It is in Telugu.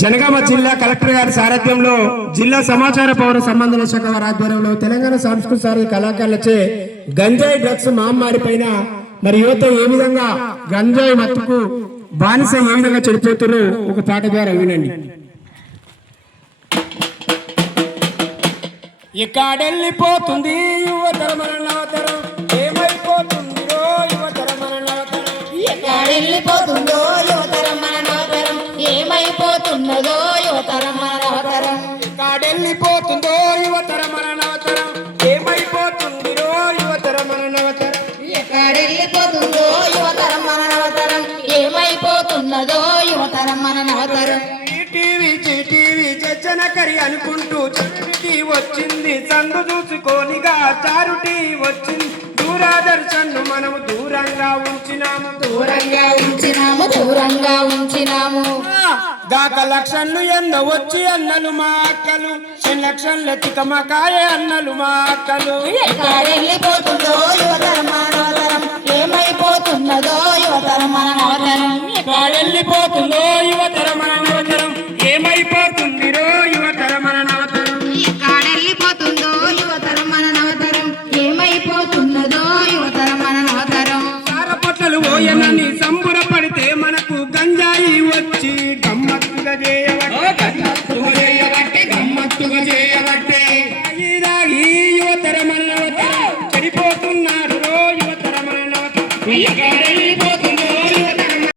జనగామ జిల్లా కలెక్టర్ గారి సారథ్యంలో జిల్లా సమాచార పౌర సంబంధాల శాఖ వారి ఆధ్వర్యంలో తెలంగాణ సాంస్కృతిక కళాకారులచే గంజాయి డ్రగ్స్ మహమ్మారి పైన మరి యువత ఏ విధంగా గంజాయి మత్తుకు బానిస ఏ విధంగా చెడిపోతారో ఒక పాట ద్వారా వినండి. ఎక్కడెళ్ళిపోతుంది యువతరం నవతరం, ఏమైపోతుందో యువతరం నవతరం, ఎక్కడెళ్ళిపోతుందో యువతరం మన నవతరం, ఏమైపోతున్నదో యువతరం మన నవతరం, ఎక్కడెళ్ళిపోతుందో యువతరం నవతరం, ఏమైపోతుందో యువతరం నవతరం, ఎక్కడెళ్ళిపోతుందో యువతరం మన నవతరం, ఏమైపోతున్నదో యువతరం మన నవతరం. టీవీ చచ్చనకరి అనుకుంటూ చరుటి వచ్చింది, సందు చూసుకోనిగా చారుటి వచ్చింది, దూరదర్శన్ను మనము దూరంగా ఉంచినాము, దూరంగా ఉంచినాము, దూరంగా ఉంచినాము. దాక లక్షలు ఎన్న వచ్చి అన్నలు మా అక్కలు, లక్షల తికమకాయ అన్నలు మా అక్కలు. ఎక్కడెళ్ళిపోతుందో యువతరం మన నవతరం, ఏమైపోతున్నదో యువతరం మన నవతరం, ఎక్కడెళ్ళిపోతుందో యువతరం